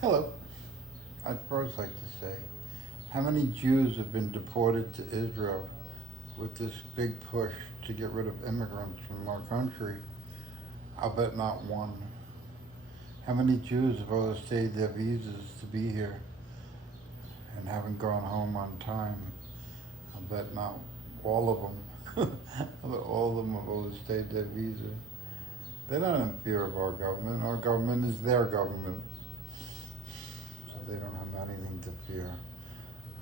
Hello. I'd first like to say, how many Jews have been deported to Israel with this big push to get rid of immigrants from our country? I'll bet not one. How many Jews have overstayed their visas to be here and haven't gone home on time? I'll bet not all of them. I bet all of them have overstayed their visa. They're not in fear of our government. Our government is their government, so they don't have anything to fear.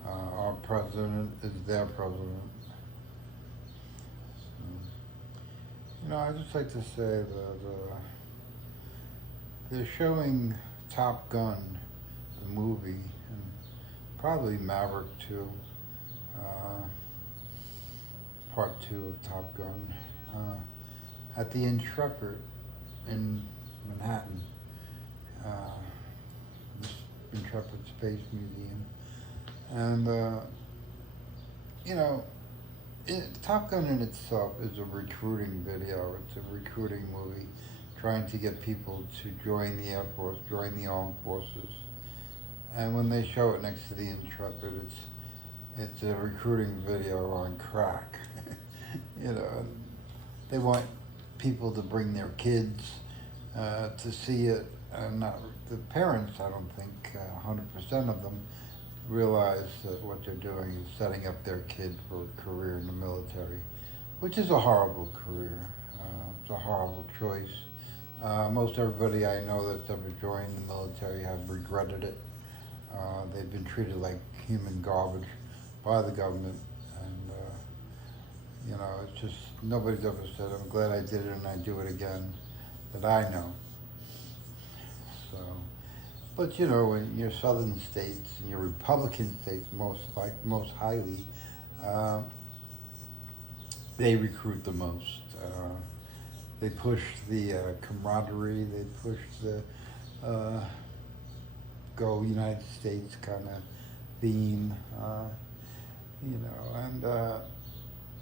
Our president is their president. I'd just like to say that they're showing Top Gun, the movie, and probably Maverick too, uh, part two of Top Gun, at the Intrepid in Manhattan, uh, this Intrepid Space Museum. And, you know, Top Gun in itself is a recruiting video. It's a recruiting movie trying to get people to join the Air Force, join the Armed Forces. And when they show it next to the Intrepid, it's a recruiting video on crack. They want people to bring their kids to see it. And not, the parents, I don't think 100% of them realize that what they're doing is setting up their kid for a career in the military, which is a horrible career. It's a horrible choice. Most everybody I know that's ever joined the military have regretted it. They've been treated like human garbage by the government, and it's just nobody's ever said, "I'm glad I did it and I do it again," that I know. So. But in your southern states and your Republican states, most highly, uh, they recruit the most. They push the camaraderie. They push the go United States kind of theme.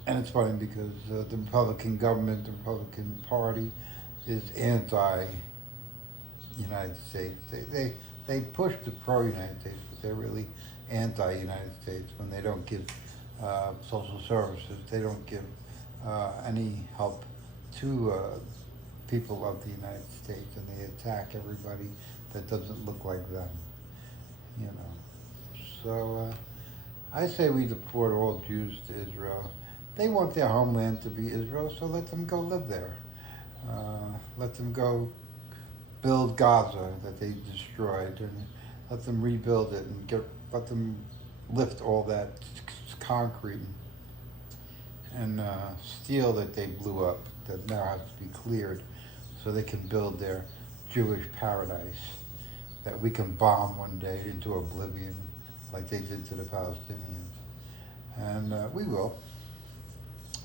And it's funny because the Republican government, the Republican Party, is anti United States. They push the pro-United States, but they're really anti-United States when they don't give social services. They don't give any help to people of the United States, and they attack everybody that doesn't look like them. So I say we deport all Jews to Israel. They want their homeland to be Israel, so let them go live there. Let them go build Gaza that they destroyed, and let them rebuild it, and let them lift all that concrete and steel that they blew up that now has to be cleared so they can build their Jewish paradise that we can bomb one day into oblivion like they did to the Palestinians. And we will.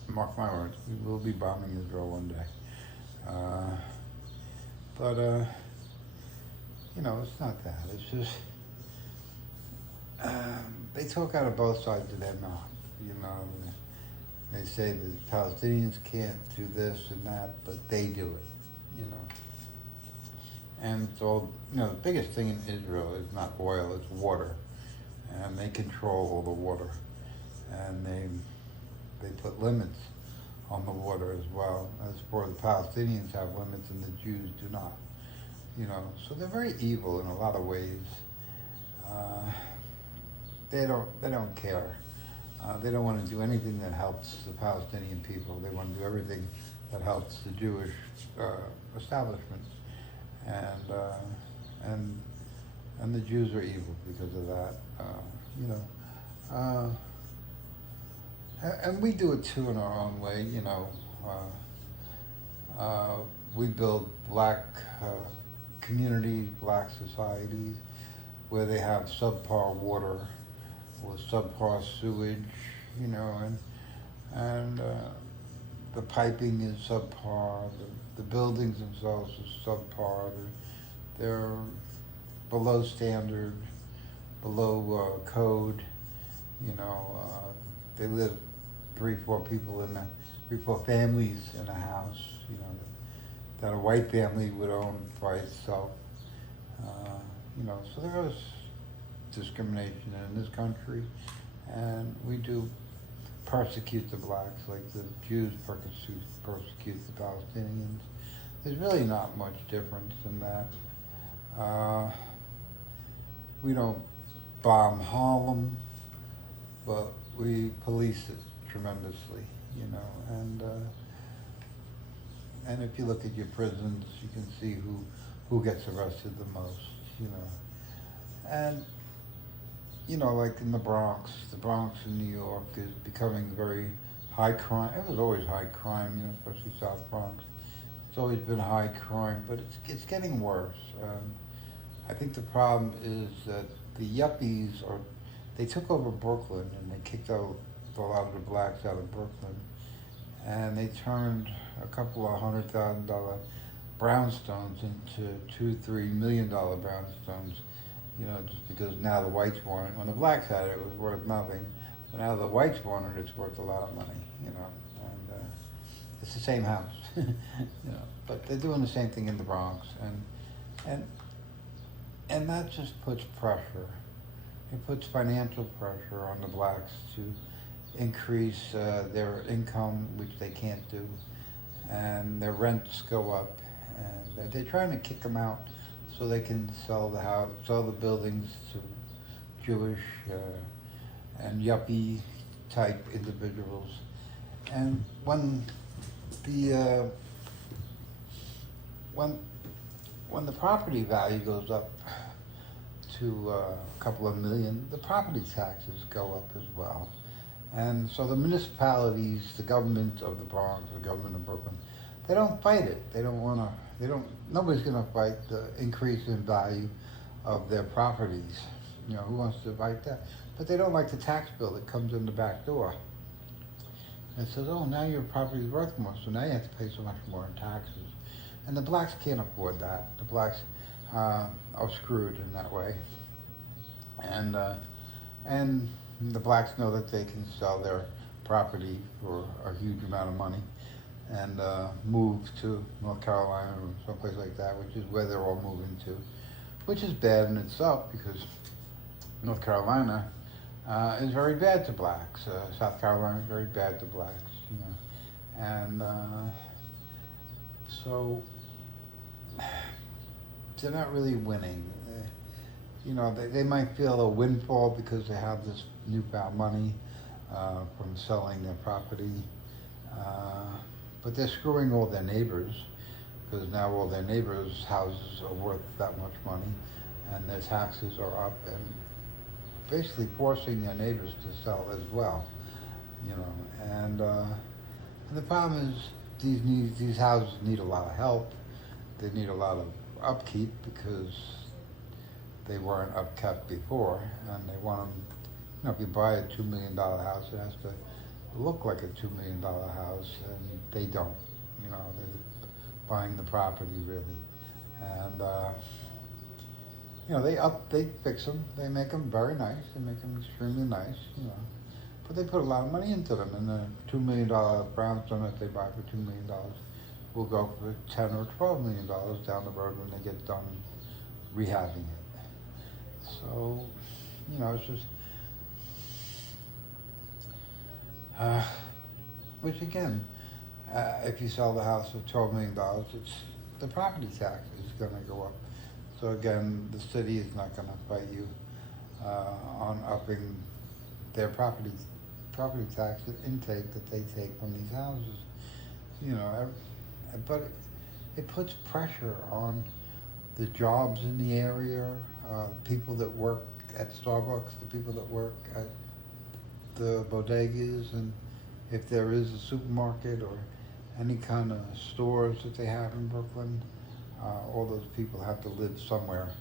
Mark my words, we will be bombing Israel one day. But it's not that. It's just they talk out of both sides of their mouth. They say that Palestinians can't do this and that, but they do it. And it's all the biggest thing in Israel is not oil; it's water, and they control all the water, and they put limits on the water as well. As for the Palestinians have limits and the Jews do not. So they're very evil in a lot of ways. They don't care. They don't want to do anything that helps the Palestinian people. They want to do everything that helps the Jewish establishment, and the Jews are evil because of that. And we do it too in our own way. We build black communities, black societies, where they have subpar water or subpar sewage, and the piping is subpar. The buildings themselves are subpar. They're below standard, below code. They live three, four families in a house. That a white family would own by itself. So there is discrimination in this country, and we do persecute the blacks like the Jews persecute the Palestinians. There's really not much difference in that. We don't bomb Harlem, but we police it tremendously, and if you look at your prisons, you can see who gets arrested the most, and like in the Bronx in New York is becoming very high crime. It was always high crime, especially South Bronx. It's always been high crime, but it's getting worse. I think the problem is that the yuppies they took over Brooklyn and they kicked out a lot of the blacks out of Brooklyn, and they turned a couple of $100,000 brownstones into $2-3 million brownstones. Just because now the whites want it. When the blacks had it, it was worth nothing. But now the whites want it, it's worth a lot of money. And it's the same house. But they're doing the same thing in the Bronx, and that just puts pressure. It puts financial pressure on the blacks to increase their income, which they can't do, and their rents go up, and they're trying to kick them out so they can sell the buildings to Jewish and yuppie type individuals. And when the property value goes up to a couple of million, the property taxes go up as well. And so the municipalities, the government of the Bronx, the government of Brooklyn, they don't fight it. Nobody's gonna fight the increase in value of their properties. Who wants to fight that? But they don't like the tax bill that comes in the back door. And it says, oh, now your property's worth more, so now you have to pay so much more in taxes. And the blacks can't afford that. The blacks are screwed in that way. And the blacks know that they can sell their property for a huge amount of money and move to North Carolina or someplace like that, which is where they're all moving to, which is bad in itself because North Carolina is very bad to blacks. South Carolina is very bad to blacks, and so they're not really winning. They might feel a windfall because they have this newfound money from selling their property, but they're screwing all their neighbors because now all their neighbors' houses are worth that much money, and their taxes are up, and basically forcing their neighbors to sell as well. And the problem is these houses need a lot of help. They need a lot of upkeep because they weren't upkept before, and they want them. If you buy a $2 million house, it has to look like a $2 million house, and they don't. They're buying the property really, and they fix them. They make them very nice. They make them extremely nice. But they put a lot of money into them, and the $2 million brownstone that they buy for $2 million will go for $10 or $12 million down the road when they get done rehabbing it. So, it's just, which again, if you sell the house for $12 million, the property tax is going to go up. So again, the city is not going to fight you on upping their property tax intake that they take from these houses. But it puts pressure on the jobs in the area, people that work at Starbucks, the people that work at the bodegas, and if there is a supermarket or any kind of stores that they have in Brooklyn, all those people have to live somewhere,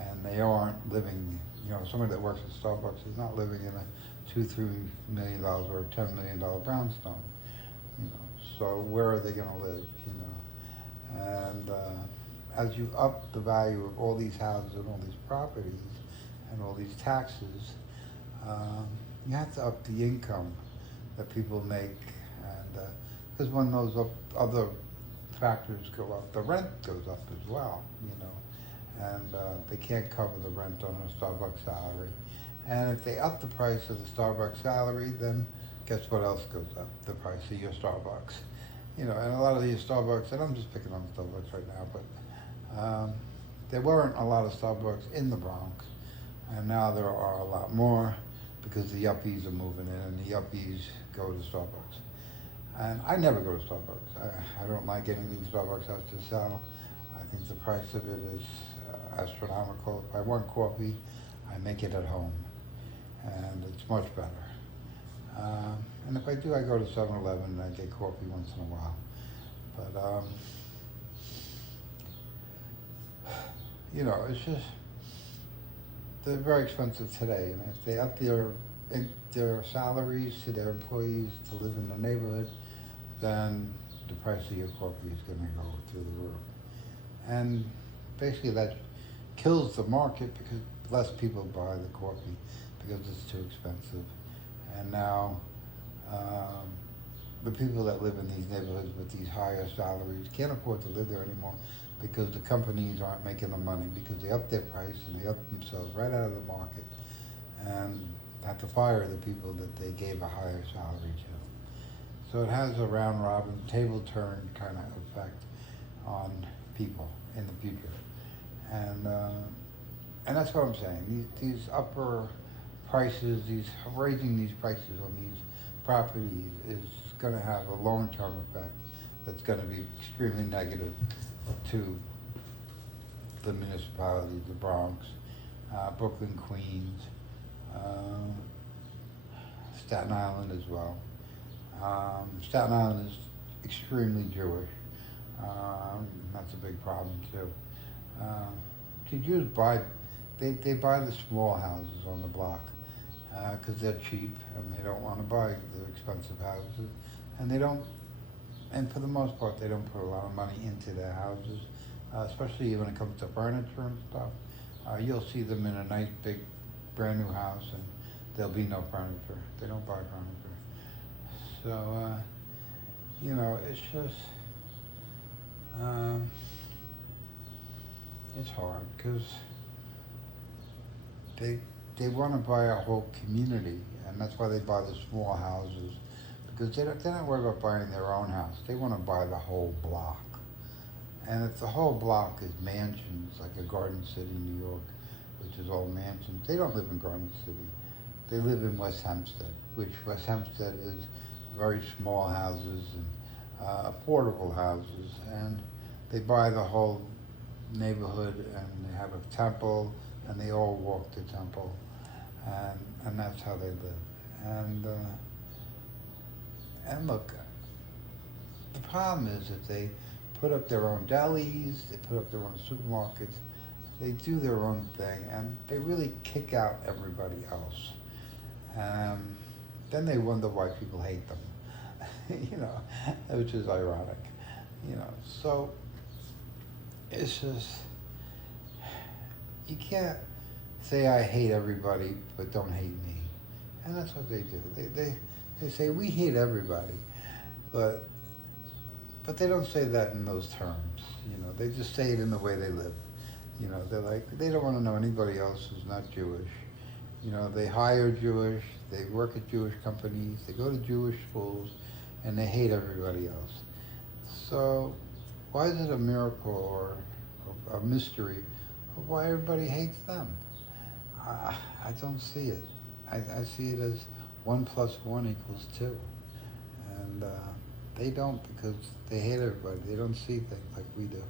and they aren't living, somebody that works at Starbucks is not living in a $2-3 million or $10 million brownstone, so where are they going to live, and as you up the value of all these houses and all these properties and all these taxes, you have to up the income that people make, and because when those other factors go up, the rent goes up as well, and they can't cover the rent on a Starbucks salary. And if they up the price of the Starbucks salary, then guess what else goes up? The price of your Starbucks. You know, and a lot of these Starbucks, and I'm just picking on Starbucks right now, but there weren't a lot of Starbucks in the Bronx, and now there are a lot more because the yuppies are moving in, and the yuppies go to Starbucks. And I never go to Starbucks. I don't like anything Starbucks has to sell. I think the price of it is astronomical. If I want coffee, I make it at home, and it's much better. And if I do, I go to 7-Eleven and I get coffee once in a while. But, you know, it's just, they're very expensive today. And if they up their salaries to their employees to live in the neighborhood, then the price of your coffee is going to go through the roof. And basically that kills the market because less people buy the coffee because it's too expensive. And now the people that live in these neighborhoods with these higher salaries can't afford to live there anymore because the companies aren't making the money because they up their price and they up themselves right out of the market and have to fire the people that they gave a higher salary to. So it has a round robin, table turn kind of effect on people in the future. And that's what I'm saying. These upper prices, raising these prices on these properties is going to have a long-term effect that's going to be extremely negative to the municipality, the Bronx, Brooklyn, Queens, Staten Island as well. Staten Island is extremely Jewish. That's a big problem too. The Jews they buy the small houses on the block because they're cheap and they don't want to buy the expensive houses, and they don't. And for the most part, they don't put a lot of money into their houses, especially when it comes to furniture and stuff. You'll see them in a nice big brand new house and there'll be no furniture. They don't buy furniture. So, you know, it's just, it's hard because they want to buy a whole community, and that's why they buy the small houses, because they're not worried about buying their own house. They want to buy the whole block. And if the whole block is mansions, like a Garden City, New York, which is all mansions, they don't live in Garden City. They live in West Hempstead, which West Hempstead is very small houses and affordable houses, and they buy the whole neighborhood, and they have a temple, and they all walk to temple, and that's how they live. And look, the problem is that they put up their own delis, they put up their own supermarkets, they do their own thing, and they really kick out everybody else. Then they wonder why people hate them, you know, which is ironic, you know. So it's just, you can't say I hate everybody, but don't hate me. And that's what they do. They say we hate everybody, but they don't say that in those terms. You know, they just say it in the way they live. You know, they're like, they don't want to know anybody else who's not Jewish. You know, they hire Jewish, they work at Jewish companies, they go to Jewish schools, and they hate everybody else. So why is it a miracle or a mystery of why everybody hates them? I don't see it. I see it as 1 + 1 = 2. And they don't, because they hate everybody. They don't see things like we do.